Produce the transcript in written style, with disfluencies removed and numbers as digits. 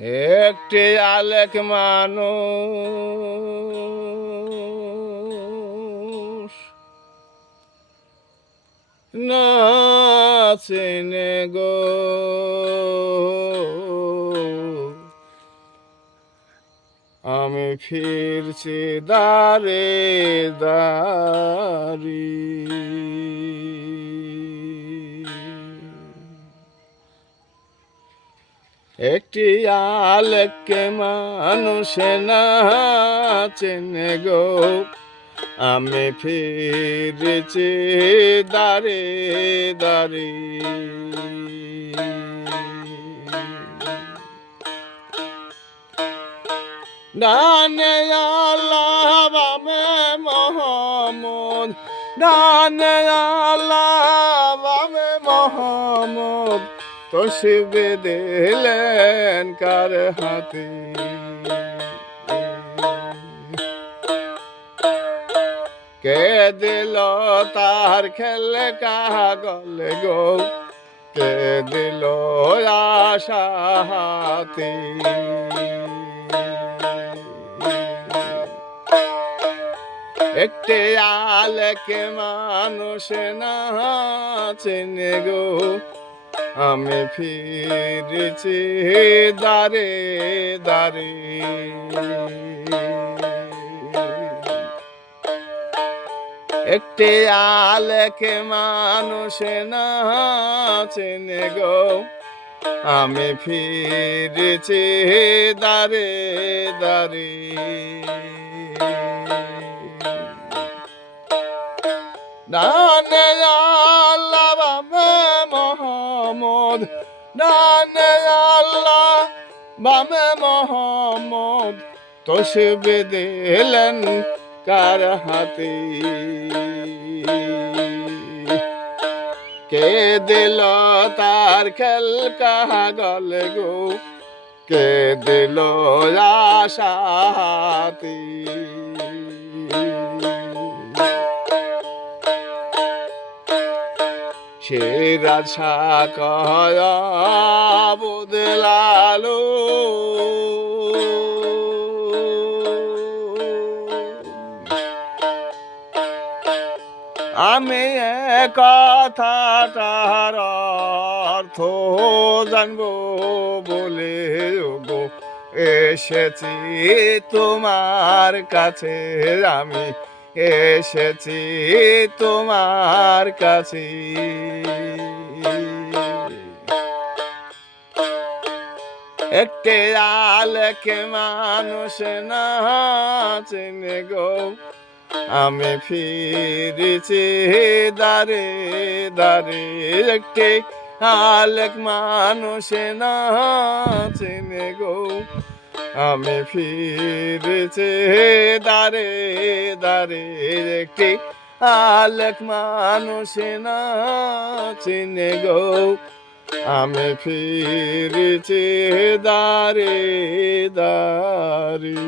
একটি আলেক মানুষ না চেনে গো, আমি ফিরছি দারে দারি। একটি আলেককে মানুষে না চেনে গো, আমি ফিরেছি দারে দারি। ডানে আল্লাহ বামে মোহাম্মদ, ডানে আল্লাহ বামে মোহাম্মদ, তসবিহ দিলেন কার হাতে। কে দিল তার খেলে কাগল গো, কে দিল আশা হাতে। একটি আলেকে মানুষ না চেনে গো, আমি ফিরেছি দারে দারে। একটি আলেকে মানুষ না চেনে গো, আমি ফিরেছি দারে দারে। ডানে আল্লাহ বামে মোহাম্মদ, ডানে আল্লাহ বামে মোহাম্মদ, তসবিহ দিলেন কার হাতে। কে দিল তার খেল কাগল গো, কে দিল আশা হাতে। সে রাজা কয়া বদলালো, আমি কথাটার অর্থ জানবো বলে গো এসেছি তোমার কাছে, আমি এসেছি তোমার কাছে। একটি আলেকে মানুষ না চেনে গো, আমি ফিরেছি দারে দারে। একটি আলেক মানুষ না চেনে গো, আমি ফিরেছি দারে দারে। একটি আলেক মানুষ না চেনে গো, আমি ফিরেছি দারে দারে।